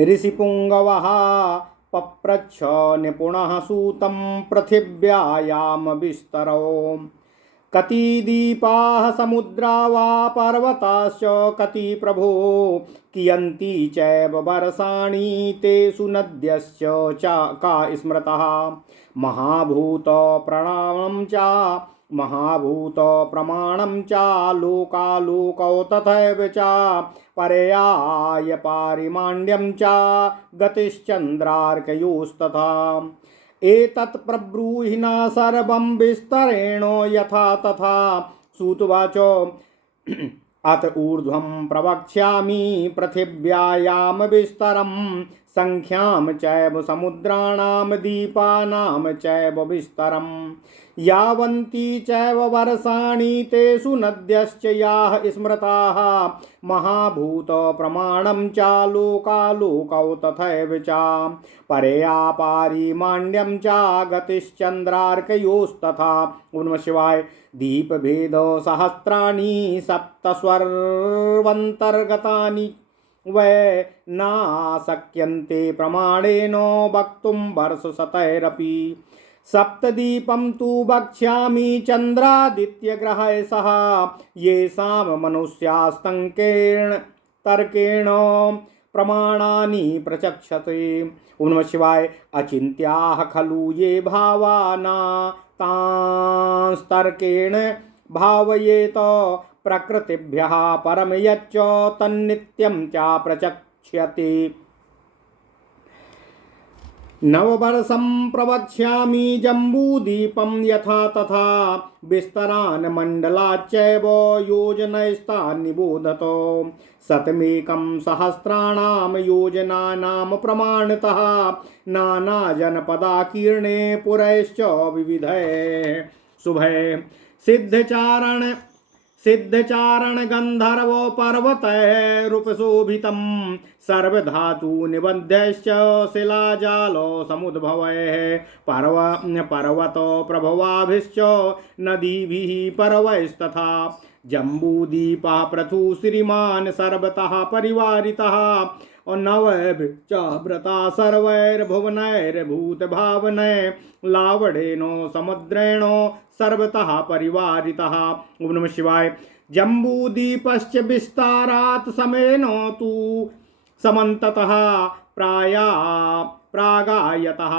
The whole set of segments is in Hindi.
ऋषिपुङ्गवः पप्रच्छ निपुणः सूतं पृथिव्यायां विस्तरौ कति दीपाः समुद्रा वा पर्वताश्च कति प्रभो कियन्ति चैव वर्षाणि तेषु नद्यश्च च का स्मृतः महाभूत प्रमाणं च लोकालोकौ तथैव च पर्याय पारिमाण्ड्यं च गतिश्चन्द्रार्कयोस्तथा एतत् प्रब्रूहिणा सर्वं विस्तरेण यथा तथा सूतवाच अत ऊर्ध्वं प्रवक्ष्यामि पृथिव्यायां विस्तरं संख्यां चैव समुद्राणां दीपानां चैव विस्तरं यावन्ति चैव वर्षाणि तेषु नद्यश्च याः स्मृताः महाभूत प्रमाणं च लोकालोकौ तथैव च पर्यापारिमाण्ड्यं च गतिश्चन्द्रार्कयोस्तथा। नमः शिवाय। दीपभेद सहस्राणि सप्तस्वर्वन्तर्गतानि वै नाशक्यन्ते प्रमाणेन वक्तुं वर्षशतैरपि सप्तदीपं तु वक्ष्यामि चन्द्रादित्यग्रहैः सह येषां मनुष्यास्तङ्केण तर्केण प्रमाणानि प्रचक्षते। नमः शिवाय। अचिन्त्याः खलु ये भावाना तांस्तर्केण भावयेत प्रकृतिभ्यः परम यच्च तन्नित्यं च प्रचक्ष्यते। नववर्षं प्रवक्ष्यामि जम्बूदीपं यथा तथा विस्तरान् मण्डलाच्चैव योजनैस्तान् निबोधत शतमेकं सहस्राणां योजनानां प्रमाणतः नानाजनपदाकीर्णे पुरैश्च विविधैः शुभैः सिद्धचारण गन्धर्व पर्वतैरुपशोभितं सर्वधातु निबद्धश्च शिलाजाल समुद्भवैः पर्वत प्रभवाभिश्च नदीभिः पर्वैस्तथा जम्बूदीपः पृथु श्रीमान् सर्वतः परिवारितः नवैर्चाव्रता सर्वैर्भुवनैर्भूतभावनै लावणेन समुद्रेण सर्वतः परिवारितः। नमः शिवाय। जम्बूदीपश्च विस्तारात् समेन तु समन्ततः प्रागायतः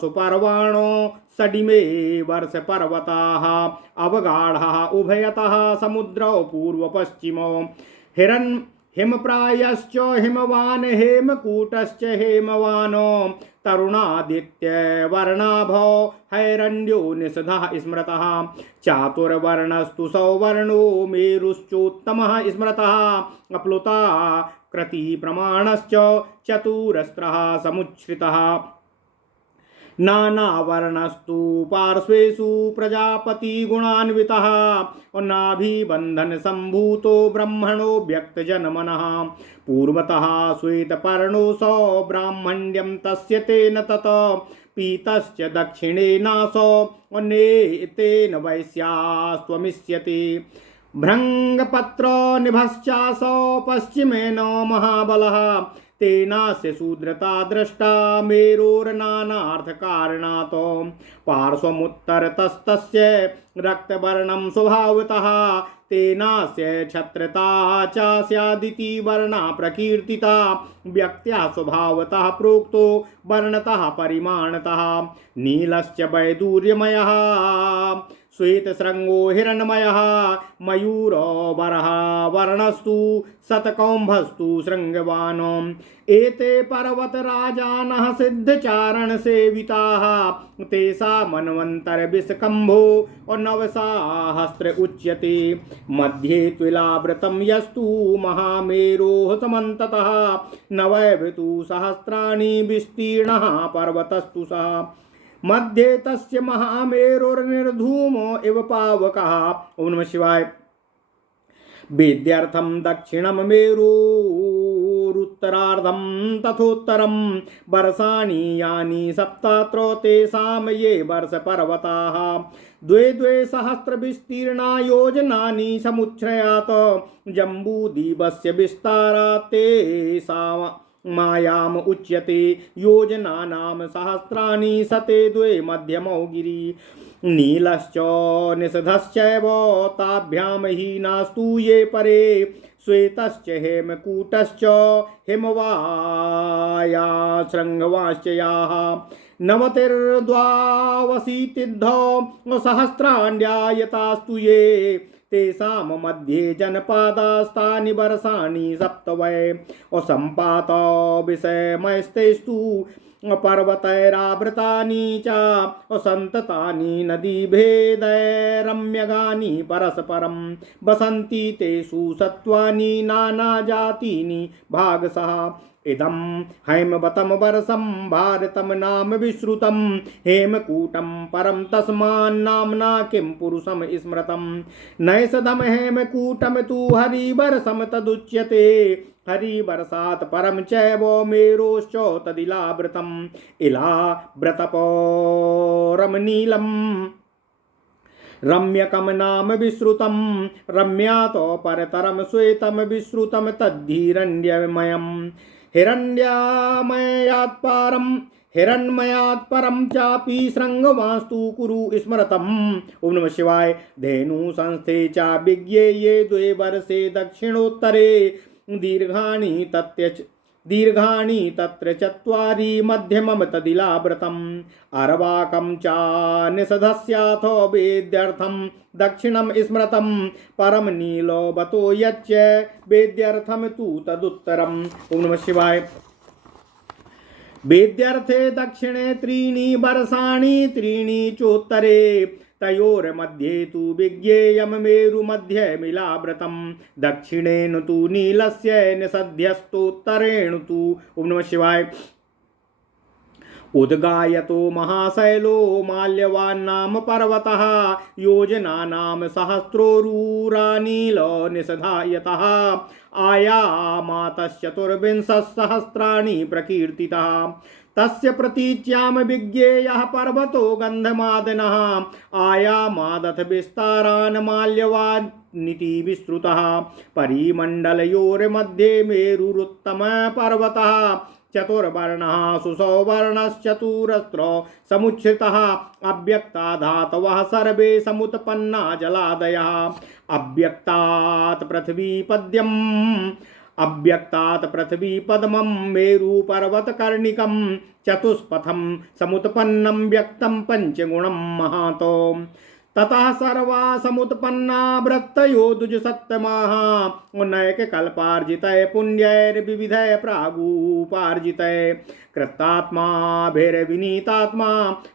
सुपर्वाणो षडिमे वर्षपर्वताः अवगाढः उभयतः समुद्रौ पूर्वपश्चिमो हिमप्रायश्च हिमवान् हेमकूटश्च हेमवानो तरुणादित्यवर्णाभो हैरण्यो निषधः स्मृतः चातुर्वर्णस्तु सौवर्णो मेरुश्चोत्तमः स्मृतः अप्लुता कृति प्रमाणश्च चतुरस्रः समुच्छ्रितः नानावर्णस्तु पार्श्वेषु प्रजापति गुणान्वितः नाभिबन्धन सम्भूतो ब्रह्मणो व्यक्तजनमनः पूर्वतः श्वेतपर्णो सौ ब्राह्मण्यं तस्य तेन तत पीतश्च दक्षिणेनासो नेतेन वैश्यास्त्वमिष्यति भृङ्गपत्र निभश्चासौ पश्चिमेन महाबलः तेनास्य शूद्रता दृष्टा मेरोर्नानार्थकारणात् पार्श्वमुत्तरतस्तस्य रक्तवर्णं स्वभावतः तेनास्य क्षत्रता च स्यादिति वर्णा प्रकीर्तिता व्यक्त्या स्वभावतः प्रोक्तो वर्णतः परिमाणतः नीलश्च वैदूर्यमयः श्वेतशृङ्गो हिरण्मयः मयूरो वरः वर्णस्तु शतकौम्भस्तु शृङ्गवान् एते पर्वतराजानः सिद्धचारणसेविताः तेषामन्वन्तरविषकम्भो नवसाहस्र उच्यते मध्ये त्विलावृतं यस्तु महामेरोः समन्ततः नवैवतु सहस्राणि विस्तीर्णः पर्वतस्तु सः मध्ये तस्य महामेरोर्निर्धूमो इव पावकः। ओम नमः शिवाय। वेद्यर्थं दक्षिणं मेरोरुत्तरं उत्तरार्धं तथोत्तरं वर्षाणि यानि सप्तत्र तेषां ये वर्षपर्वताः द्वे द्वे सहस्रविस्तीर्णा योजनानि समुच्छ्रयात् जम्बूद्वीपस्य विस्तारात् तेषां मायाम उच्यते योजनानां सहस्राणि सते द्वे मध्यमो गिरि नीलश्च निषधश्चैव ताभ्यां हीनास्तु ये परे श्वेतश्च हेमकूटश्च हिमवाया शृङ्गवाश्च याः नवतिर्द्वावशीतिद्धौ सहस्राण्यतास्तु ये तेषां मध्ये जनपदास्तानि वर्षाणि सप्त वै असम्पात विषयमस्तेस्तु पर्वतैरावृतानि च असन्ततानि नदीभेदैरम्यगानि परस्परं वसन्ति तेषु सत्त्वानि नानाजातीनि भागशः इदं हैमवतं वर्षं भारतं नाम विश्रुतं हेमकूटं परं तस्मान्नाम्ना किं पुरुषं स्मृतं नैषधं हेमकूटं तु हरिवर्षं तदुच्यते हरिवर्षात् परं चैव मेरोश्च तदिलावृतम् इलाव्रतपौरमनीलम् रम्यकं नाम विश्रुतं रम्यात् परतरं श्वेतं विश्रुतं तद्धिरण्यमयम् हिरण्मयात् परं चापि शृङ्गवास्तु कुरु स्मृतम्। ओम नमः शिवाय। धेनु संस्थे च विज्ञे ये द्वे वर्षे दक्षिणोत्तरे दीर्घाणि तत्र चत्वारि मध्यमं तदिलावृतम् अर्वाकं च निषधस्याथ वेद्यर्थं दक्षिणं स्मृतं परं नीलो बतो यच्च वेद्यर्थं तु तदुत्तरम्। ओम नमः शिवाय। वेद्यर्थे दक्षिणे त्रीणि वर्षाणि त्रीणि चोत्तरे तयोर्मध्ये तु विज्ञेयं मेरुमध्यमिलावृतं दक्षिणेन तु नीलस्य निषध्यस्तोत्तरेण तु। ओम नमः शिवाय। उद्गायतो महाशैलो माल्यवान्नाम पर्वतः योजनानां सहस्रोरूरानीलो निषधायतः आयामातश्चतुर्विंशत्सहस्राणि प्रकीर्तितः तस्य प्रतीच्यां विज्ञेयः पर्वतो गन्धमादनः आयामादथ विस्तारान् माल्यवानिति विश्रुतः परिमण्डलयोर्मध्ये मेरुरुत्तमः पर्वतः चतुर्वर्णः सुसौवर्णश्चतुरस्रो समुच्छ्रितः अव्यक्ता धातवः सर्वे समुत्पन्ना जलादयः अव्यक्तात् पृथ्वी पद्मं मेरु पर्वतकर्णिकं चतुष्पथं समुत्पन्नं व्यक्तं पंचगुणं महातो ततः सर्वा समुत्पन्ना वृत्तयो द्विजसत्तमाः नैककल्पार्जितय पुण्यैर्विविधय प्रागुपार्जितय कृतात्माभिर्विनीतात्मा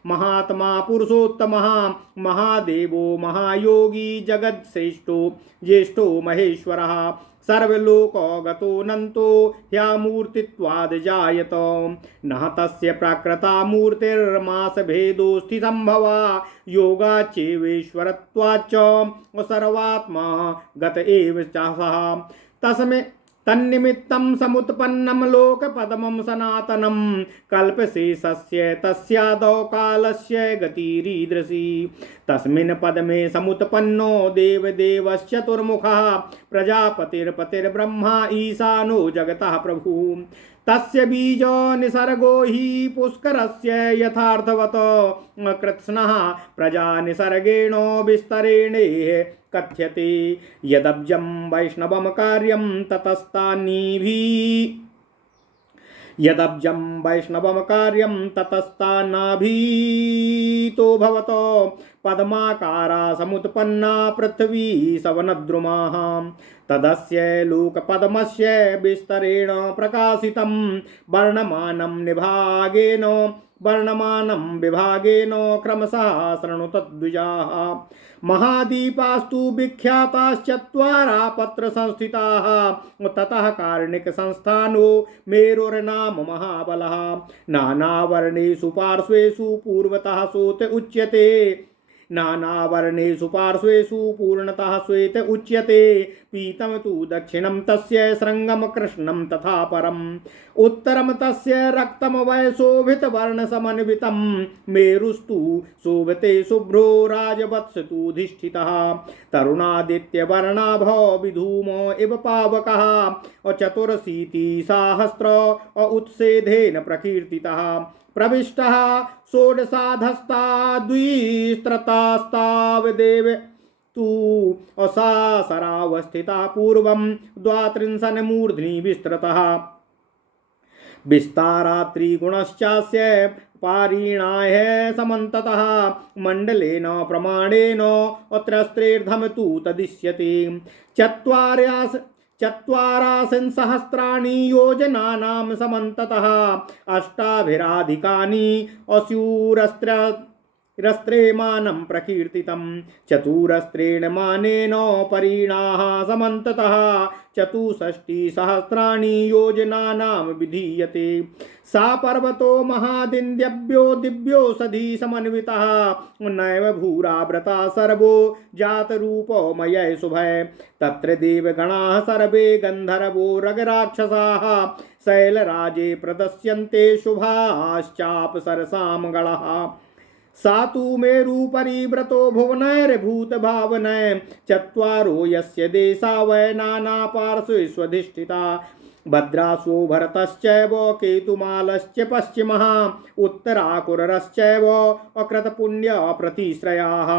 महात्मा पुरुषोत्तमः महादेवो महायोगी जगत्श्रेष्ठो ज्येष्ठो महेश्वरः सर्वलोकगतो नन्तो ह्यामूर्तित्वाद् जायत नः तस्य प्राकृता मूर्तिर्मासभेदोऽस्ति सम्भवा योगाच्चैवेश्वरत्वाच्च सर्वात्मा गत एव च सः तस्मै तन्निमित्तं समुत्पन्नं लोकपद्मं सनातनं कल्पशेषस्य तस्यादौ कालस्य गतिरीदृशी तस्मिन् पद्मे समुत्पन्नो देवदेवश्चतुर्मुखः प्रजापतिर्पतिर्ब्रह्मा ईशानो जगतः प्रभुः तस्य बीज निसर्गो हि पुष्करस्य यथार्थवत् कृत्स्नः प्रजा निसर्गेण विस्तरेण कथ्यते यदब्जं वैष्णवं कार्यं ततस्तान्नाभीतो भवतो पद्माकारा समुत्पन्ना पृथ्वी सवनद्रुमाः तदस्य लोकपद्मस्य विस्तरेण प्रकाशितं वर्णमानं विभागेन क्रमशः शृणुतद्विजाः महादीपास्तु विख्याताश्चत्वारा पत्रसंस्थिताः ततः कार्णिकसंस्थानो मेरुर्नाम महाबलः नानावर्णेषु पार्श्वेषु पूर्वतः सोत उच्यते नानावर्णेषु पार्श्वेषु पूर्णतः श्वेत उच्यते पीतं तु दक्षिणं तस्य श्रृङ्गं कृष्णं तथा परम् उत्तरं तस्य रक्तं वयशोभितवर्णसमन्वितं मेरुस्तु शोभते शुभ्रो राजवत्स तु धिष्ठितः तरुणादित्यवर्णाभो विधूमो इव पावकः चतुरशीतिसहस्र उत्सेधेन प्रकीर्तितः प्रविष्टः षोडशाधस्ता द्विस्त्रतास्तावदेव तु असासरावस्थिता पूर्वं द्वात्रिंशन्मूर्ध्नि विस्तृतः विस्तारात्रिगुणश्चास्य पारिणाय समन्ततः मण्डलेन प्रमाणेन अत्रस्त्रेर्धं तु तदिश्यते चत्वारासहस्राणि योजनानां समन्ततः अष्टाभिराधिकानि रस्त्रेमानं प्रकीर्तितं चतुरस्त्रेण मानेन परिणाः समन्ततः 64,000 योजनानां विधीयते सा पर्वतो महादिन्द्यभ्यो दिव्योषधि समन्वितः नैव भूराव्रता सर्वो जातरूपो मय शुभय तत्र देवगणाः सर्वे गन्धर्वो रगराक्षसाः शैलराजे प्रदस्यन्ते शुभाश्चापसरसां गणः सा तु मेरुपरिव्रतो भुवनैर्भूतभावनैः चत्वारो यस्य देशा वै नानापार्श्वेष्वधिष्ठिता भद्रासो भरतश्चैव केतुमालश्च पश्चिमः उत्तराकुरश्चैव अकृतपुण्यप्रतिश्रयाः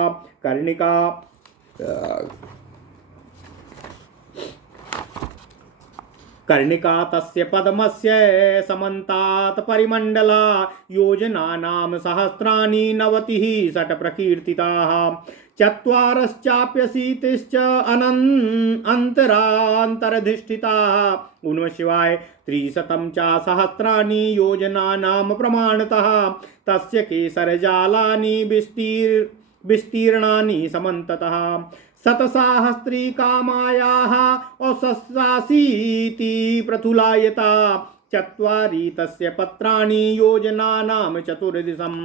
कर्णिका तस्य पद्मस्य समन्तात् परिमण्डला योजनानां सहस्राणि 90 षट् प्रकीर्तिताः चत्वारश्चाप्यशीतिश्च अन्तरान्तरधिष्ठिताः उन्म शिवाय 300 च सहस्राणि योजनानां प्रमाणतः तस्य केसरजालानि विस्तीर्णानि समन्ततः शतसाहस्रिकामायाः असस्सासीति प्रथुलायता चत्वारि तस्य पत्राणि योजनानां चतुर्दिशं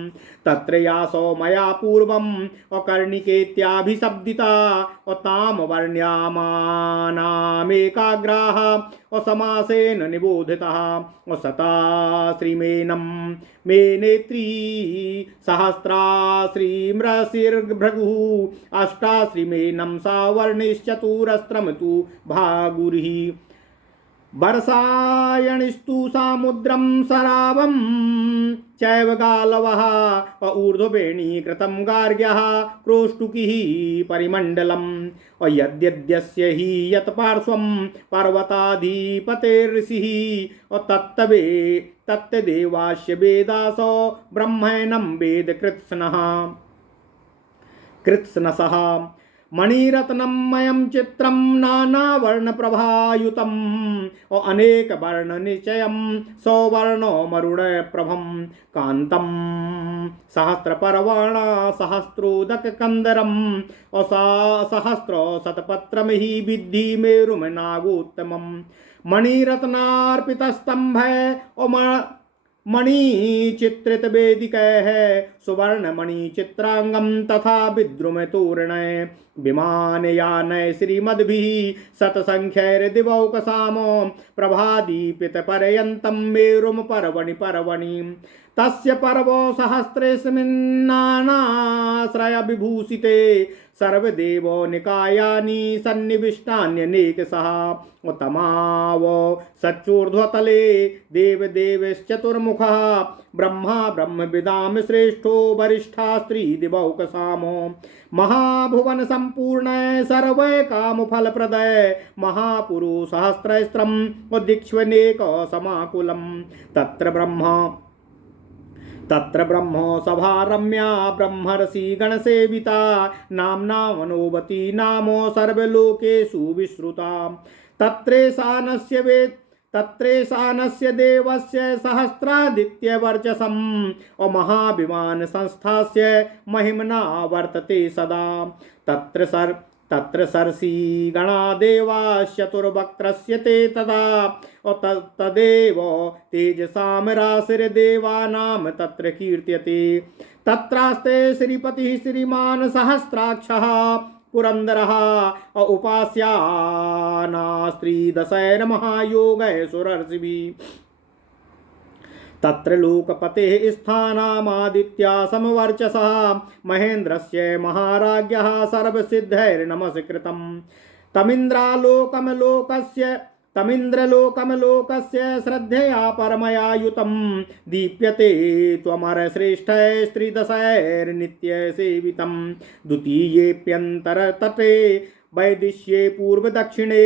तत्र यासो मया पूर्वम् अकर्णिकेत्याभिशब्दिता तां वर्ण्यामानामेकाग्राः असमासेन निबोधितः असता श्रीमेनं मे नेत्री सहस्राश्रीमृषिर्भृगुः अष्टाश्रीमेनं सावर्णिश्चतुरस्रं तु भागुरिः वर्षायणिस्तु सामुद्रं सरावं चैव गालवः ऊर्ध्ववेणीकृतं गार्ग्यः क्रोष्टुकिः परिमण्डलम् यद्यद्यस्य हि यत्पार्श्वं पर्वताधिपतेर्षिः तत्तदेवास्य वेदासो ब्रह्मणं वेद कृत्स्नसः मणिरत्नमयं चित्रं नानावर्णप्रभायुतं अनेकवर्णनिचयं सौवर्णो मरुणप्रभं कान्तं सहस्रपर्वाणा सहस्रोदककन्दरं सहस्रशतपत्रं हि विद्धि मेरुमनागोत्तमं मणिरत्नार्पितस्तम्भे मणिचित्रितवेदिकैः सुवर्णमणिचित्रांगं तथा विद्रुमतोरणै विमानयानै श्रीमद्भिः शतसङ्ख्यैर्दिवौकसामो प्रभादीपितपर्यन्तं मेरुं पर्वणि तस्य पर्वो सहस्रेऽस्मिन्नानाश्रयविभूषिते सर्वदेवो निकायानि सन्निविष्टान्यनेकशः उत्तमाव सच्चूर्ध्वतले देवदेवश्चतुर्मुखः ब्रह्मा ब्रह्मविदां श्रेष्ठो वरिष्ठा स्त्रीदिवौकसामो महाभुवन संपूर्ण सर्वै कामफलप्रदय महापुरुषसहस्रस्त्रं उद्दीक्ष्वनेक समाकुलं तत्र ब्रह्म सभा रम्या ब्रह्मर्षि गणसेविता नाम्ना मनोवती नामो सर्वलोकेषु विश्रुता तत्रेशानस्य देवस्य सहस्रादित्यवर्चसं महाभिमान संस्थास्य महिम्ना वर्तते सदा तत्र सर्षि गणा देवाश्चतुर्वक्त्रस्य ते तदा तदेव तेजसां राशिर्देवानां तत्र कीर्त्यते तत्रास्ते श्रीपतिः श्रीमान् सहस्राक्षः पुरन्दरः उपास्यानास्त्रिदशैर् महायोगैः सुरर्षिभिः तत्र लोकपतेः स्थानामादित्या समवर्चसः महेन्द्रस्य महाराज्ञः सर्वसिद्धैर्नमस्कृतम् तमिन्द्रलोकमलोकस्य श्रद्धया परमया युतं दीप्यते त्वमरश्रेष्ठैस्त्रिदशैर्नित्यसेवितं द्वितीयेऽप्यन्तरतटे वैदिश्ये पूर्वदक्षिणे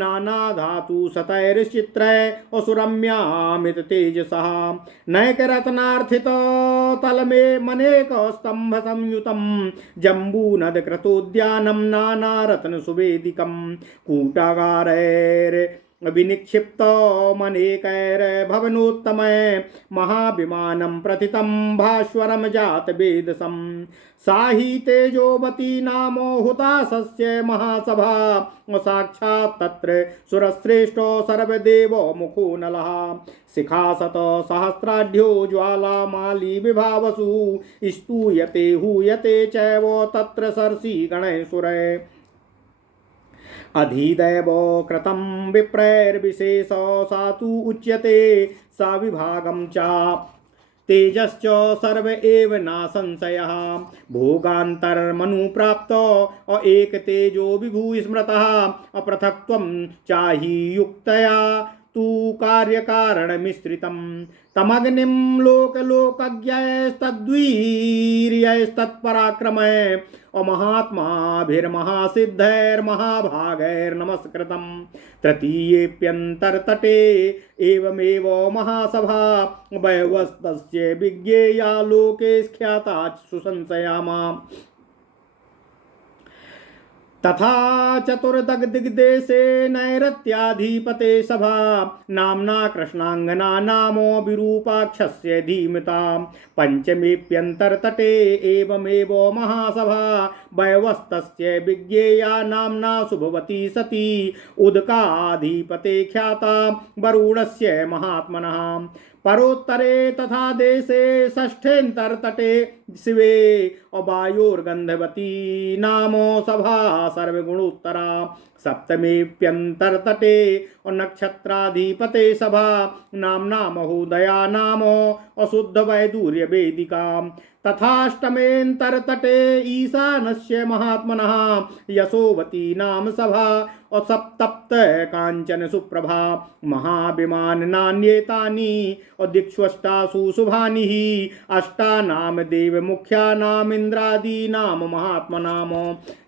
नानाधातुशतैर्चित्रै असुरम्यामित तेजसः नैकरत्नार्थिततलमे मनेकस्तम्भसंयुतं जम्बूनदकृतोद्यानं नानारत्नसुवेदिकं कूटागारैर्विनिक्षिप्तमनेकैर्भवनोत्तमैः महाविमानं प्रथितं भास्वरं जातवेदसं साहि तेजोवती नामो हुताशस्य महासभा साक्षात् तत्र सुरश्रेष्ठो सर्वदेवो मुखो नलः शिखासत सहस्राढ्यो ज्वालामाली विभावसु स्तूयते हूयते चैव तत्र सर्षि गणैः सुरैः अधिदैव कृतं विप्रैर्विशेष सा तु उच्यते सा विभागं च तेजश्च सर्व एव न संशयः भोगान्तरमनुप्राप्तो एक तेजो विभू स्मृतः अपृथक्त्वं चाहि युक्तया तु कार्यकारणमिश्रितं तमग्निं लोकलोकज्ञैस्तद्वीर्यैस्तत्पराक्रमैः अमहात्माभिर्महासिद्धैर्महाभागैर्नमस्कृतं तृतीयेऽप्यन्तरतटे एवमेव महासभा वयवस्तस्य विज्ञेया लोके ख्याता सुसंशयामा तथा चतुर्दग्दिग्देशे नैरत्याधिपते सभा नाम्ना कृष्णांगना नामो विरूपाक्षस्य धीमता पंचमेऽप्यन्तरतटे एवमेव महासभा वयवस्तस्य विज्ञेया नाम्ना शुभवती सती उदकाधिपते ख्याता वरुणस्य महात्मनः परोत्तरे तथा देशे षष्ठेऽन्तरतटे शिवे अवायोर्गन्धवती नामो सभा सर्वगुणोत्तरा सप्तमेऽप्यन्तरतटे नक्षत्राधिपते सभा नाम्ना महोदया नामो अशुद्धवैदूर्यवेदिका तथाष्टमेऽन्तरतटे ईशानस्य महात्मनः यशोवती नाम सभा असप्तप्त कांचन सुप्रभा महाविमानान्येतानि दिक्ष्वष्टासु शुभानि अष्टानाम देव मुख्यानामिन्द्रादीनाम महात्मनाम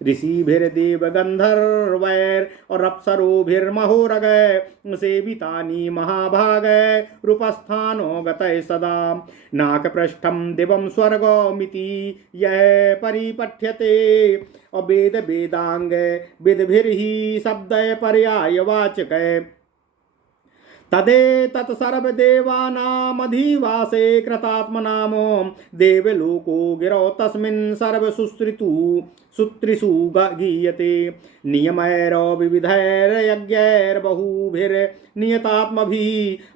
ऋषिभिर्देव गन्धर्वैरप्सरोभिर्महोरगै सेवितानि महाभागै रूपस्थानो गतै सदा नाकपृष्ठं दिवं स्वर्गमिति यः परिपठ्यते अवेद वेदांग विद्भिर्हि शब्दय पर्यायवाचकै तदेतत् सर्वदेवानामधिवासे कृतात्मनामो देवलोको गिरौ तस्मिन् सर्वसुश्रुतिषु गीयते नियमैरविविधैर्यज्ञैर्बहुभिर्नियतात्मभिः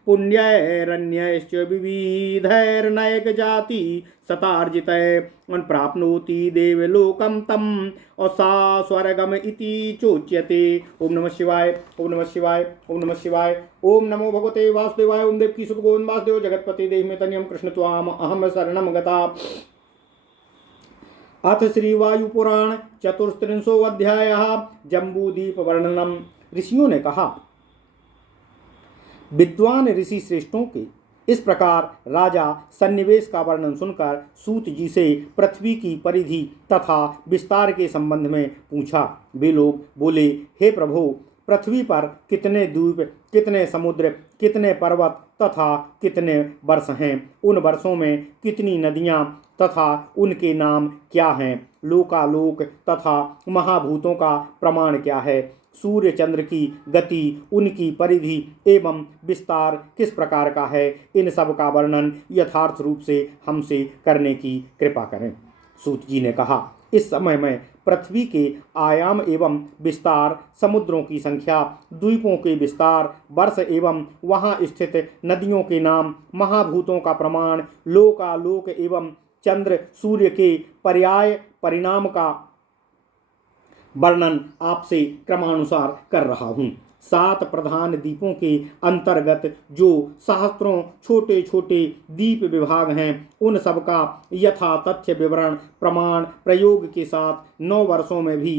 पुण्यैरन्यैश्च विविधैर्नैकजाति शतार्जितैः प्राप्नोति देवलोकं तम् असा स्वर्गम इति चोच्यते। ओम नमः शिवाय, ओम नमः शिवाय, ओम नमः शिवाय। ओम नमो भगवते वासुदेवाय। ओम देवकी सुत गोविंद वासुदेव जगतपति देहि में तन्यम कृष्ण त्वाम अहम शरणम गता। अथ श्री वायुपुराण चतुस्त्रिंशो अध्यायः जम्बूदीप वर्णनम। ऋषियों ने कहा, विद्वान ऋषि श्रेष्ठों के इस प्रकार राजा सन्निवेश का वर्णन सुनकर सूत जी से पृथ्वी की परिधि तथा विस्तार के संबंध में पूछा। वे लोग बोले, हे प्रभु, पृथ्वी पर कितने द्वीप, कितने समुद्र, कितने पर्वत तथा कितने वर्ष हैं? उन वर्षों में कितनी नदियाँ तथा उनके नाम क्या हैं? लोकालोक तथा महाभूतों का प्रमाण क्या है? सूर्य चंद्र की गति, उनकी परिधि एवं विस्तार किस प्रकार का है? इन सब का वर्णन यथार्थ रूप से हमसे करने की कृपा करें। सूत जी ने कहा, इस समय मैं पृथ्वी के आयाम एवं विस्तार, समुद्रों की संख्या, द्वीपों के विस्तार, वर्ष एवं वहाँ स्थित नदियों के नाम, महाभूतों का प्रमाण, लोकालोक एवं चंद्र सूर्य के पर्याय परिणाम का वर्णन आपसे क्रमानुसार कर रहा हूँ। 7 प्रधान द्वीपों के अंतर्गत जो सहस्त्रों छोटे छोटे द्वीप विभाग हैं, उन सबका यथा तथ्य विवरण प्रमाण प्रयोग के साथ 9 वर्षों में भी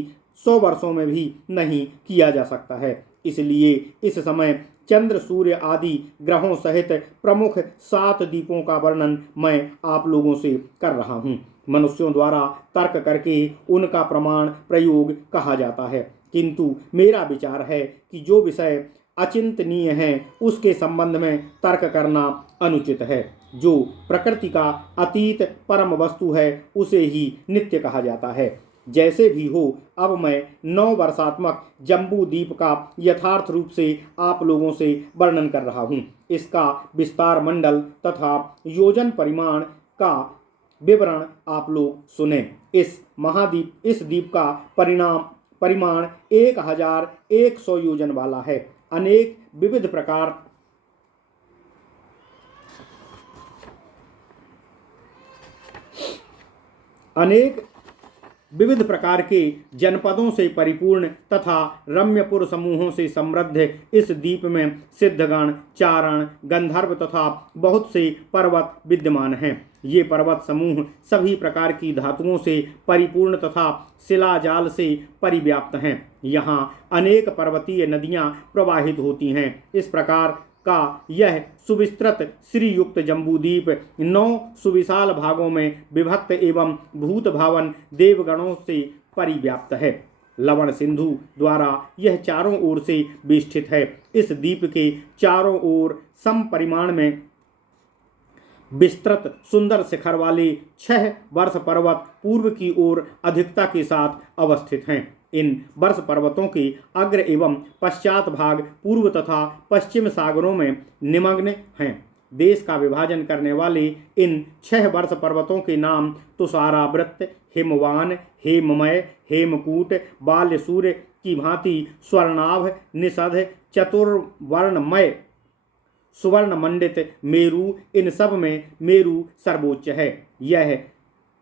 100 वर्षों में भी नहीं किया जा सकता है। इसलिए इस समय चंद्र सूर्य आदि ग्रहों सहित प्रमुख 7 द्वीपों का वर्णन मैं आप लोगों से कर रहा हूँ। मनुष्यों द्वारा तर्क करके उनका प्रमाण प्रयोग कहा जाता है, किंतु मेरा विचार है कि जो विषय अचिंतनीय है उसके संबंध में तर्क करना अनुचित है। जो प्रकृति का अतीत परम वस्तु है उसे ही नित्य कहा जाता है। जैसे भी हो, अब मैं 9 वर्षात्मक जम्बू द्वीप का यथार्थ रूप से आप लोगों से वर्णन कर रहा हूँ। इसका विस्तार मंडल तथा योजन परिमाण का विवरण आप लोग सुने। इस द्वीप का परिमाण 1100 योजन वाला है। अनेक विविध प्रकार के जनपदों से परिपूर्ण तथा रम्यपुर समूहों से समृद्ध इस द्वीप में सिद्धगण, चारण, गंधर्व तथा बहुत से पर्वत विद्यमान हैं। ये पर्वत समूह सभी प्रकार की धातुओं से परिपूर्ण तथा शिलाजाल से परिव्याप्त हैं। यहाँ अनेक पर्वतीय नदियाँ प्रवाहित होती हैं। इस प्रकार का यह सुविस्तृत श्रीयुक्त जम्बूद्वीप 9 सुविशाल भागों में विभक्त एवं भूत भावन देवगणों से परिव्याप्त है। लवण सिंधु द्वारा यह चारों ओर से बेष्टित है। इस द्वीप के चारों ओर सम परिमाण में विस्तृत सुंदर शिखर वाले 6 वर्ष पर्वत पूर्व की ओर अधिकता के साथ अवस्थित हैं। इन वर्ष पर्वतों के अग्र एवं पश्चात भाग पूर्व तथा पश्चिम सागरों में निमग्न हैं। देश का विभाजन करने वाले इन 6 वर्ष पर्वतों के नाम तुषारावृत, हिमवान, हेममय, हेमकूट, बाल्यसूर्य की भांति स्वर्णाभ, निषध, चतुर्वर्णमय, सुवर्ण मंडित, मेरु, इन सब में मेरु सर्वोच्च है। यह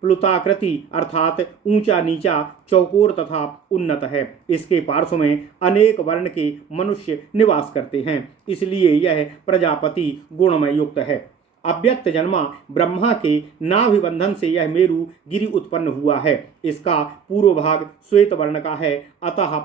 प्लुताकृति अर्थात ऊंचा नीचा, चौकोर तथा उन्नत है। इसके पार्श्व में अनेक वर्ण के मनुष्य निवास करते हैं, इसलिए यह प्रजापति गुणमय युक्त है। अव्यक्त जन्मा ब्रह्मा के नाभिबंधन से यह मेरु गिरि उत्पन्न हुआ है। इसका पूर्व भाग श्वेत वर्ण का है, अतः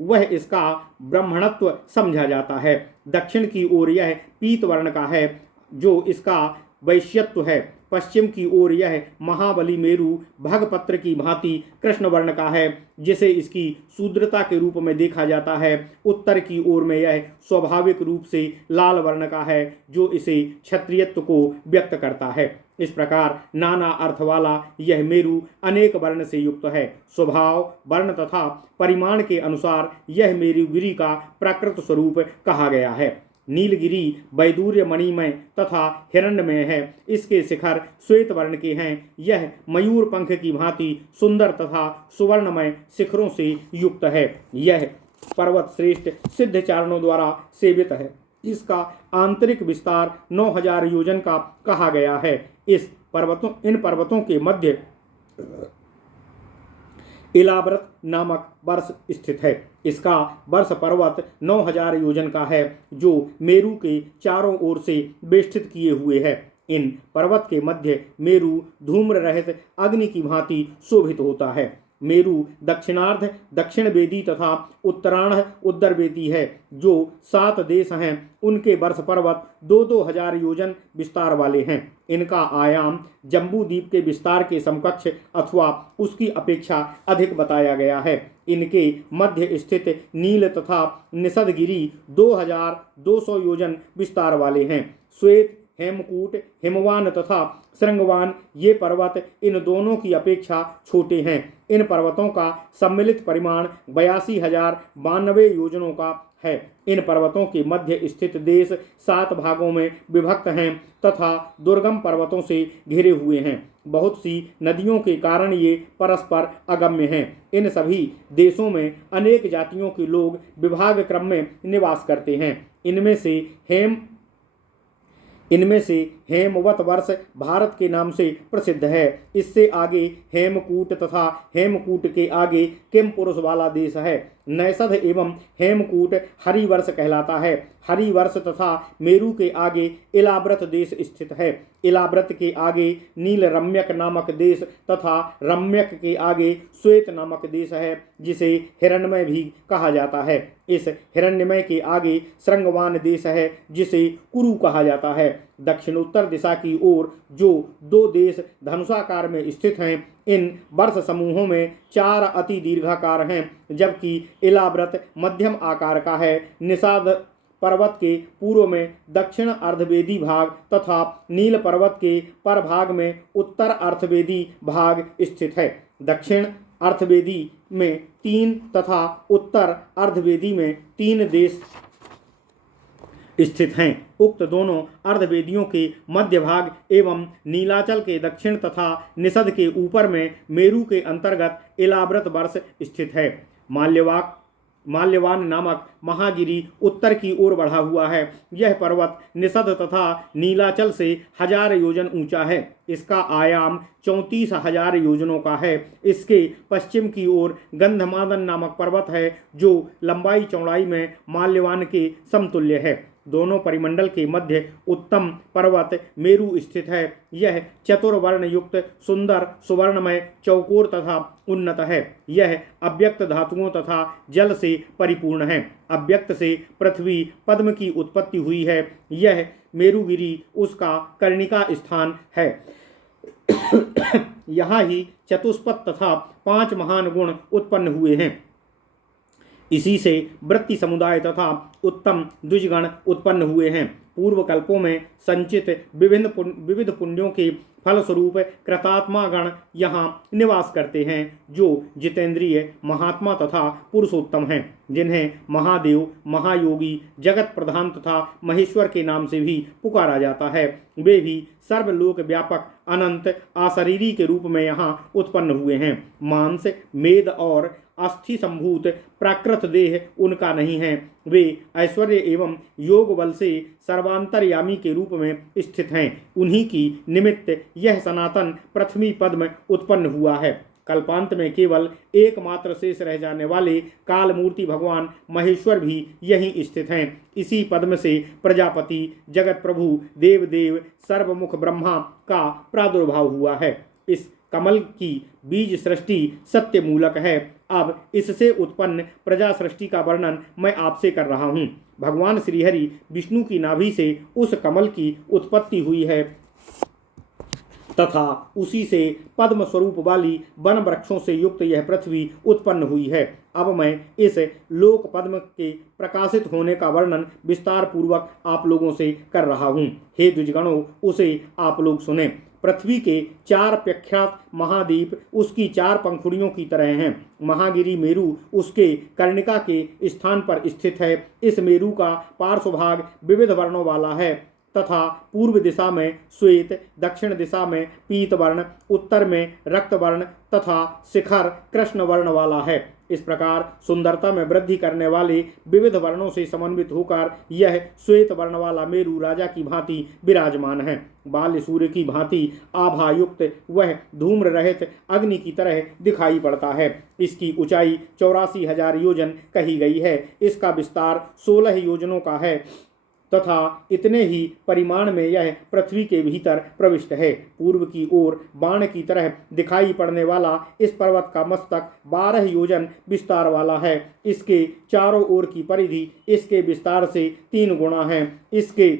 वह इसका ब्रह्मणत्व समझा जाता है। दक्षिण की ओर यह पीत वर्ण का है, जो इसका वैश्यत्व है। पश्चिम की ओर यह महाबली मेरु भगपत्र की भांति कृष्ण वर्ण का है, जिसे इसकी शूद्रता के रूप में देखा जाता है। उत्तर की ओर में यह स्वाभाविक रूप से लाल वर्ण का है, जो इसे क्षत्रियत्व को व्यक्त करता है। इस प्रकार नाना अर्थ वाला यह मेरु अनेक वर्ण से युक्त है। स्वभाव, वर्ण तथा परिमाण के अनुसार यह मेरुगिरि का प्राकृत स्वरूप कहा गया है। नीलगिरि वैदूर्य मणिमय तथा हिरण्यमय है। इसके शिखर श्वेत वर्ण के हैं। यह मयूर पंख की भांति सुंदर तथा सुवर्णमय शिखरों से युक्त है। यह पर्वत श्रेष्ठ सिद्ध चारणों द्वारा सेवित है। इसका आंतरिक विस्तार 9000 योजन का कहा गया है। इन पर्वतों के मध्य इलाव्रत नामक वर्ष स्थित है। इसका वर्ष पर्वत 9000 योजन का है, जो मेरु के चारों ओर से बेष्टित किए हुए है। इन पर्वत के मध्य मेरु धूम्र रहित अग्नि की भांति शोभित होता है। मेरु दक्षिणार्ध दक्षिण वेदी तथा उत्तरार्ध उत्तर वेदी है। जो 7 देश हैं, उनके वर्ष पर्वत 2-2 हजार योजन विस्तार वाले हैं। इनका आयाम जम्बू द्वीप के विस्तार के समकक्ष अथवा उसकी अपेक्षा अधिक बताया गया है। इनके मध्य स्थित नील तथा निषदगिरि 2200 योजन विस्तार वाले हैं। श्वेत, हेमकूट, हिमवान तथा श्रृंगवान ये पर्वत इन दोनों की अपेक्षा छोटे हैं। इन पर्वतों का सम्मिलित परिमाण 82,092 योजनों का है। इन पर्वतों के मध्य स्थित देश 7 भागों में विभक्त हैं तथा दुर्गम पर्वतों से घिरे हुए हैं। बहुत सी नदियों के कारण ये परस्पर अगम्य हैं। इन सभी देशों में अनेक जातियों के लोग विभाग क्रम में निवास करते हैं। इनमें से हेमवत वर्ष भारत के नाम से प्रसिद्ध है। इससे आगे हेमकूट तथा हेमकूट के आगे किमपुरुष वाला देश है। नैषध एवं हेमकूट हरिवर्ष कहलाता है। हरिवर्ष तथा मेरु के आगे इलाव्रत देश स्थित है। इलाव्रत के आगे नील रम्यक नामक देश तथा रम्यक के आगे श्वेत नामक देश है, जिसे हिरण्मय भी कहा जाता है। इस हिरण्यमय के आगे श्रृंगवान देश है, जिसे कुरु कहा जाता है। दक्षिणोत्तर दिशा की ओर जो 2 देश धनुषाकार में स्थित हैं, इन वर्ष समूहों में 4 अति दीर्घाकार हैं, जबकि इलाव्रत मध्यम आकार का है। निषाद पर्वत के पूर्व में दक्षिण अर्धवेदी भाग तथा नील पर्वत के परभाग में उत्तर अर्धवेदी भाग स्थित है। दक्षिण अर्धवेदी में 3 तथा उत्तर अर्धवेदी में 3 देश स्थित हैं। उक्त दोनों अर्धवेदियों के मध्य भाग एवं नीलाचल के दक्षिण तथा निषद के ऊपर में मेरु के अंतर्गत इलाव्रत वर्ष स्थित है। माल्यवान नामक महागिरी उत्तर की ओर बढ़ा हुआ है। यह पर्वत निषद तथा नीलाचल से 1000 योजन ऊंचा है। इसका आयाम 34,000 योजनों का है। इसके पश्चिम की ओर गंधमादन नामक पर्वत है, जो लंबाई चौड़ाई में माल्यवान के समतुल्य है। दोनों परिमंडल के मध्य उत्तम पर्वत मेरु स्थित है। यह चतुर्वर्ण युक्त सुंदर सुवर्णमय चौकोर तथा उन्नत है। यह अव्यक्त धातुओं तथा जल से परिपूर्ण है। अव्यक्त से पृथ्वी पद्म की उत्पत्ति हुई है। यह मेरुगिरी उसका कर्णिका स्थान है। यहाँ ही चतुष्पद तथा 5 महान गुण उत्पन्न हुए हैं। इसी से वृत्ति समुदाय तथा उत्तम द्विजगण उत्पन्न हुए हैं। पूर्व कल्पों में संचित विविध पुण्यों के फलस्वरूप कृतात्मा गण यहाँ निवास करते हैं, जो जितेंद्रिय महात्मा तथा पुरुषोत्तम हैं, जिन्हें महादेव, महायोगी, जगत प्रधान तथा महेश्वर के नाम से भी पुकारा जाता है। वे भी सर्वलोक व्यापक अनंत अशरीरी के रूप में यहाँ उत्पन्न हुए हैं। मांस, मेद और अस्थि संभूत प्राकृत देह उनका नहीं है। वे ऐश्वर्य एवं योग बल से सर्वांतर्यामी के रूप में स्थित हैं। उन्हीं की निमित्त यह सनातन पृथ्वी पद्म उत्पन्न हुआ है। कल्पांत में केवल एकमात्र शेष रह जाने वाले काल मूर्ति भगवान महेश्वर भी यहीं स्थित हैं। इसी पद्म से प्रजापति, जगत प्रभु, देवदेव, सर्वमुख ब्रह्मा का प्रादुर्भाव हुआ है। इस कमल की बीज सृष्टि सत्य मूलक है। अब इससे उत्पन्न प्रजा सृष्टि का वर्णन मैं आपसे कर रहा हूँ। भगवान श्रीहरि विष्णु की नाभि से उस कमल की उत्पत्ति हुई है तथा उसी से पद्म स्वरूप वाली वन वृक्षों से युक्त यह पृथ्वी उत्पन्न हुई है। अब मैं इस लोक पद्म के प्रकाशित होने का वर्णन विस्तार पूर्वक आप लोगों से कर रहा हूँ। हे द्विजगणों, उसे आप लोग सुने। पृथ्वी के 4 प्रख्यात महाद्वीप उसकी 4 पंखुड़ियों की तरह हैं। महागिरी मेरु उसके कर्णिका के स्थान पर स्थित है। इस मेरु का पार्श्वभाग विविध वर्णों वाला है तथा पूर्व दिशा में श्वेत, दक्षिण दिशा में पीत वर्ण, उत्तर में रक्त वर्ण तथा शिखर कृष्ण वर्ण वाला है। इस प्रकार सुंदरता में वृद्धि करने वाले विविध वर्णों से समन्वित होकर यह श्वेत वर्ण वाला मेरु राजा की भांति विराजमान है। बाल्य सूर्य की भांति आभायुक्त वह धूम्र रहित अग्नि की तरह दिखाई पड़ता है। इसकी ऊंचाई 84,000 योजन कही गई है। इसका विस्तार 16 योजनों का है तथा इतने ही परिमाण में यह पृथ्वी के भीतर प्रविष्ट है। पूर्व की ओर बाण की तरह दिखाई पड़ने वाला इस पर्वत का मस्तक 12 योजन विस्तार वाला है। इसके चारों ओर की परिधि इसके विस्तार से 3 गुना है। इसके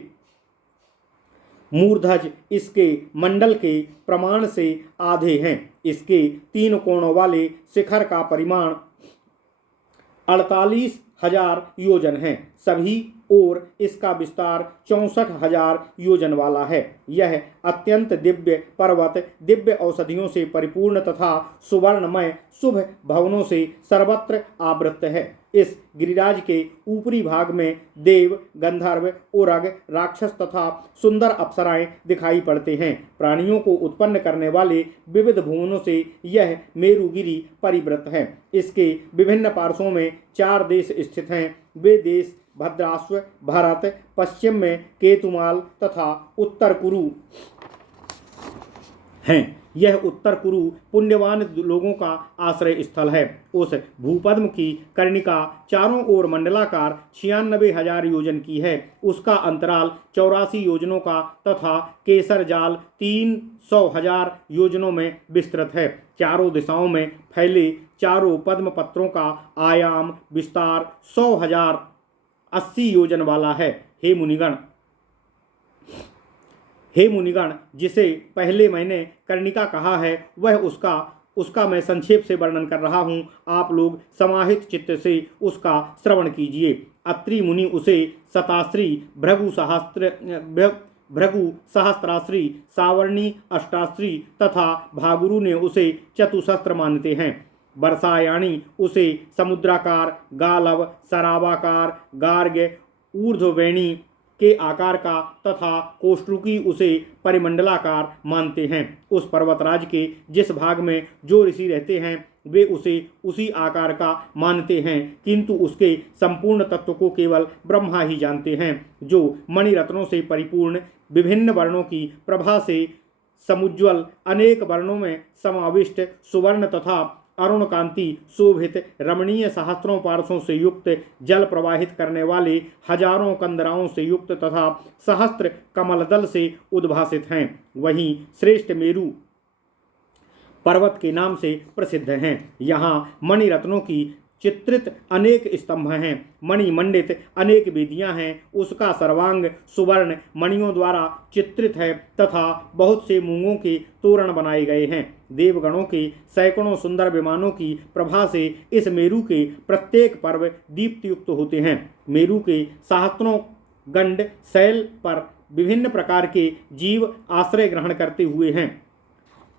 मूर्धज इसके मंडल के प्रमाण से आधे हैं। इसके 3 कोणों वाले शिखर का परिमाण 48,000 योजन है। सभी और इसका विस्तार 64,000 योजन वाला है। यह अत्यंत दिव्य पर्वत दिव्य औषधियों से परिपूर्ण तथा सुवर्णमय शुभ भवनों से सर्वत्र आवृत है। इस गिरिराज के ऊपरी भाग में देव, गंधर्व, उरग, राक्षस तथा सुंदर अप्सराएं दिखाई पड़ते हैं। प्राणियों को उत्पन्न करने वाले विविध भुवनों से यह मेरुगिरि परिवृत है। इसके विभिन्न पार्श्वों में 4 देश स्थित हैं। वे देश भद्राश्व, भरत, पश्चिम में केतुमाल तथा उत्तर कुरु हैं। यह उत्तर कुरु पुण्यवान लोगों का आश्रय स्थल है। उस भूपद्म की कर्णिका चारों ओर मंडलाकार 96,000 योजन की है। उसका अंतराल 84 योजनों का तथा केसर जाल 300,000 योजनों में विस्तृत है। चारों दिशाओं में फैले चारों पद्म पत्रों का आयाम विस्तार 100,080 योजन वाला है। हे मुनिगण, जिसे पहले मैंने कर्णिका कहा है वह उसका मैं संक्षेप से वर्णन कर रहा हूँ। आप लोग समाहित चित्त से उसका श्रवण कीजिए। अत्रि मुनि उसे शताश्री, भृगु सहस्त्राश्री, सावर्णी अष्टाश्री तथा भागुरु ने उसे चतुसहस्त्र मानते हैं। वर्षायाणी उसे समुद्राकार, गालव, सराबाकार, गार्ग, ऊर्ध्ववेणी के आकार का तथा कोष्ठुकी उसे परिमंडलाकार मानते हैं। उस पर्वतराज के जिस भाग में जो ऋषि रहते हैं वे उसे उसी आकार का मानते हैं, किंतु उसके संपूर्ण तत्व को केवल ब्रह्मा ही जानते हैं, जो मणिरत्नों से परिपूर्ण, विभिन्न वर्णों की प्रभा से समुज्ज्वल, अनेक वर्णों में समाविष्ट, सुवर्ण तथा अरुण कांति शोभित, रमणीय सहस्त्रों पार्श्वों से युक्त, जल प्रवाहित करने वाले हजारों कंदराओं से युक्त तथा सहस्त्र कमलदल से उद्भासित हैं। वहीं श्रेष्ठ मेरु पर्वत के नाम से प्रसिद्ध हैं। यहाँ मणिरत्नों की चित्रित अनेक स्तंभ हैं, मणिमंडित अनेक वेदियां हैं। उसका सर्वांग सुवर्ण मणियों द्वारा चित्रित है तथा बहुत से मूंगों के तोरण बनाए गए हैं। देवगणों के सैकड़ों सुंदर विमानों की प्रभा से इस मेरु के प्रत्येक पर्व दीप्तयुक्त होते हैं। मेरु के सहस्त्रों गंड शैल पर विभिन्न प्रकार के जीव आश्रय ग्रहण करते हुए हैं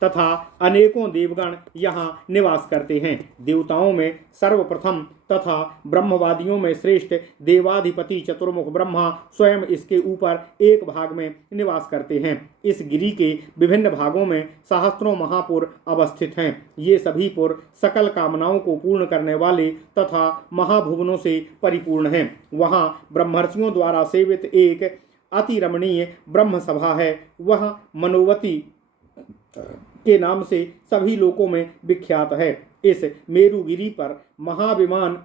तथा अनेकों देवगण यहाँ निवास करते हैं। देवताओं में सर्वप्रथम तथा ब्रह्मवादियों में श्रेष्ठ देवाधिपति चतुर्मुख ब्रह्मा स्वयं इसके ऊपर एक भाग में निवास करते हैं। इस गिरि के विभिन्न भागों में सहस्त्रों महापुर अवस्थित हैं। ये सभी पुर सकल कामनाओं को पूर्ण करने वाले तथा महाभुवनों से परिपूर्ण हैं। वहाँ ब्रह्मर्षियों द्वारा सेवित एक अति रमणीय ब्रह्म सभा है। वह मनोवती के नाम से सभी लोकों में विख्यात है। इस मेरुगिरि पर महाविमान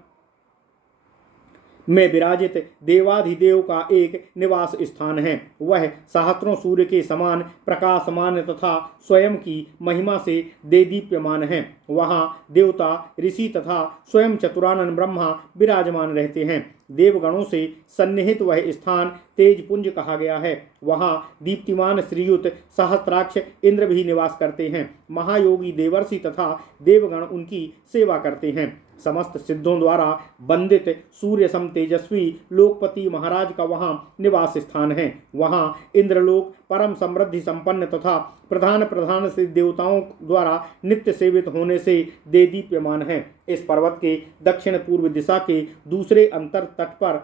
में विराजित देवाधिदेव का एक निवास स्थान है। वह सहस्त्रों सूर्य के समान प्रकाशमान तथा स्वयं की महिमा से देदीप्यमान है। वहाँ देवता, ऋषि तथा स्वयं चतुरानन ब्रह्मा विराजमान रहते हैं। देवगणों से सन्निहित वह स्थान तेजपुंज कहा गया है। वहाँ दीप्तिमान श्रीयुत सहस्त्राक्ष इंद्र भी निवास करते हैं। महायोगी देवर्षि तथा देवगण उनकी सेवा करते हैं। समस्त सिद्धों द्वारा वंदित सूर्य सम तेजस्वी लोकपति महाराज का वहाँ निवास स्थान है। वहाँ इंद्रलोक परम समृद्धि संपन्न तथा प्रधान से देवताओं द्वारा नित्य सेवित होने से देदीप्यमान है। इस पर्वत के दक्षिण पूर्व दिशा के दूसरे अंतर तट पर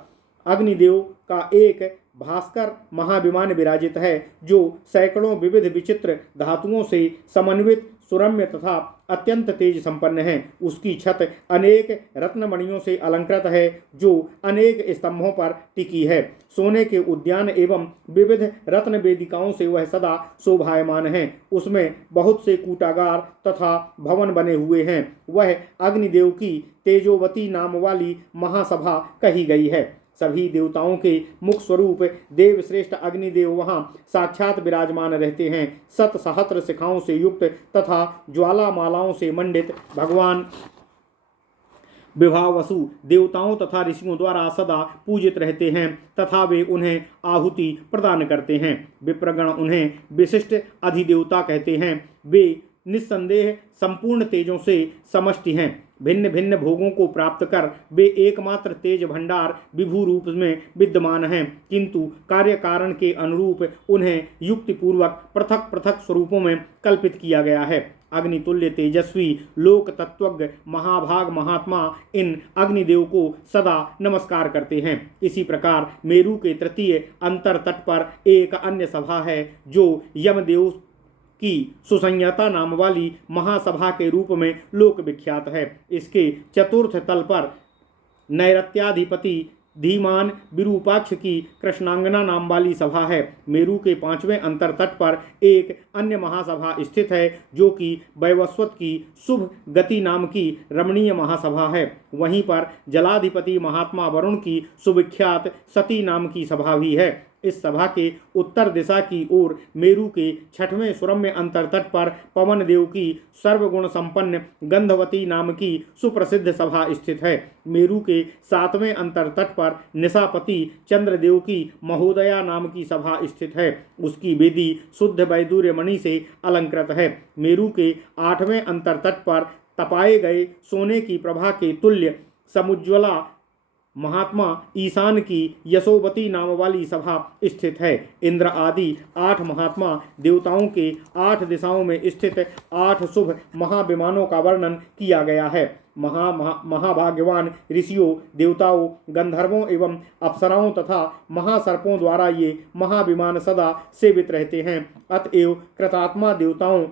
अग्निदेव का एक भास्कर महाविमान विराजित है, जो सैकड़ों विविध विचित्र धातुओं से समन्वित, सुरम्य तथा अत्यंत तेज संपन्न है। उसकी छत अनेक रत्नमणियों से अलंकृत है, जो अनेक स्तंभों पर टिकी है। सोने के उद्यान एवं विविध रत्न वेदिकाओं से वह सदा शोभायमान है। उसमें बहुत से कूटागार तथा भवन बने हुए हैं। वह अग्निदेव की तेजोवती नाम वाली महासभा कही गई है। सभी देवताओं के मुख स्वरूप देवश्रेष्ठ अग्निदेव वहाँ साक्षात विराजमान रहते हैं। 7 सहस्त्र शिखाओं से युक्त तथा ज्वाला मालाओं से मंडित भगवान विभावसु देवताओं तथा ऋषियों द्वारा सदा पूजित रहते हैं तथा वे उन्हें आहुति प्रदान करते हैं। विप्रगण उन्हें विशिष्ट अधिदेवता कहते हैं। वे निस्संदेह संपूर्ण तेजों से समष्टि हैं। भिन्न भिन्न भोगों को प्राप्त कर वे एकमात्र तेज भंडार विभू रूप में विद्यमान हैं, किंतु कार्य कारण के अनुरूप उन्हें युक्तिपूर्वक पृथक पृथक स्वरूपों में कल्पित किया गया है। अग्नितुल्य तेजस्वी लोक तत्वज्ञ महाभाग महात्मा इन अग्निदेव को सदा नमस्कार करते हैं। इसी प्रकार मेरु के तृतीय अंतर तट पर एक अन्य सभा है जो यमदेव की सुसंयता नाम वाली महासभा के रूप में लोक विख्यात है। इसके चतुर्थ तल पर नैऋत्याधिपति धीमान विरूपाक्ष की कृष्णांगना नाम वाली सभा है। मेरु के पांचवें अंतर तट पर एक अन्य महासभा स्थित है जो कि वैवस्वत की शुभ गति नाम की रमणीय महासभा है। वहीं पर जलाधिपति महात्मा वरुण की सुविख्यात सती नाम की सभा भी है। इस सभा के उत्तर दिशा की ओर मेरु के छठवें सुरम्य अंतर तट पर पवन देव की सर्वगुण संपन्न गंधवती नाम की सुप्रसिद्ध सभा स्थित है। मेरु के सातवें अंतर तट पर निशापति चंद्रदेव की महोदया नाम की सभा स्थित है। उसकी वेदी शुद्ध वैदूर्य मणि से अलंकृत है। मेरु के आठवें अंतर तट पर तपाए गए सोने की प्रभा के तुल्य समुज्ज्वला महात्मा ईशान की यशोवती नाम वाली सभा स्थित है। इंद्र आदि 8 महात्मा देवताओं के 8 दिशाओं में स्थित 8 शुभ महाविमानों का वर्णन किया गया है। महाभाग्यवान ऋषियों देवताओं गंधर्वों एवं अप्सराओं तथा महासर्पों द्वारा ये महाविमान सदा सेवित रहते हैं। अतएव कृतात्मा देवताओं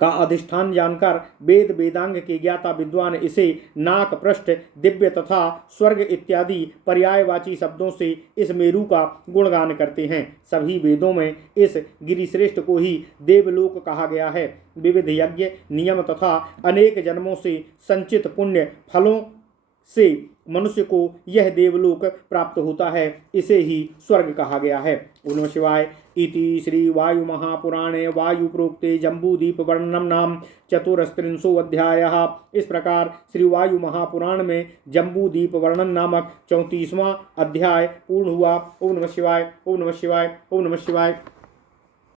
का अधिष्ठान जानकर वेद वेदांग के ज्ञाता विद्वान इसे नाक पृष्ठ दिव्य तथा स्वर्ग इत्यादि पर्यायवाची शब्दों से इस मेरु का गुणगान करते हैं। सभी वेदों में इस गिरिश्रेष्ठ को ही देवलोक कहा गया है। विविध यज्ञ नियम तथा अनेक जन्मों से संचित पुण्य फलों से मनुष्य को यह देवलोक प्राप्त होता है। इसे ही स्वर्ग कहा गया है। ओम नमः शिवाय। इति श्री वायु महापुराणे वायु प्रोक्ते जम्बूदीप वर्णनम नाम चतुरस्त्रिंशो अध्यायः। इस प्रकार श्री वायु महापुराण में जम्बूदीप वर्णन नामक 34वां अध्याय पूर्ण हुआ। ओम नमः शिवाय। ओम नमः शिवाय। ओम नमः शिवाय।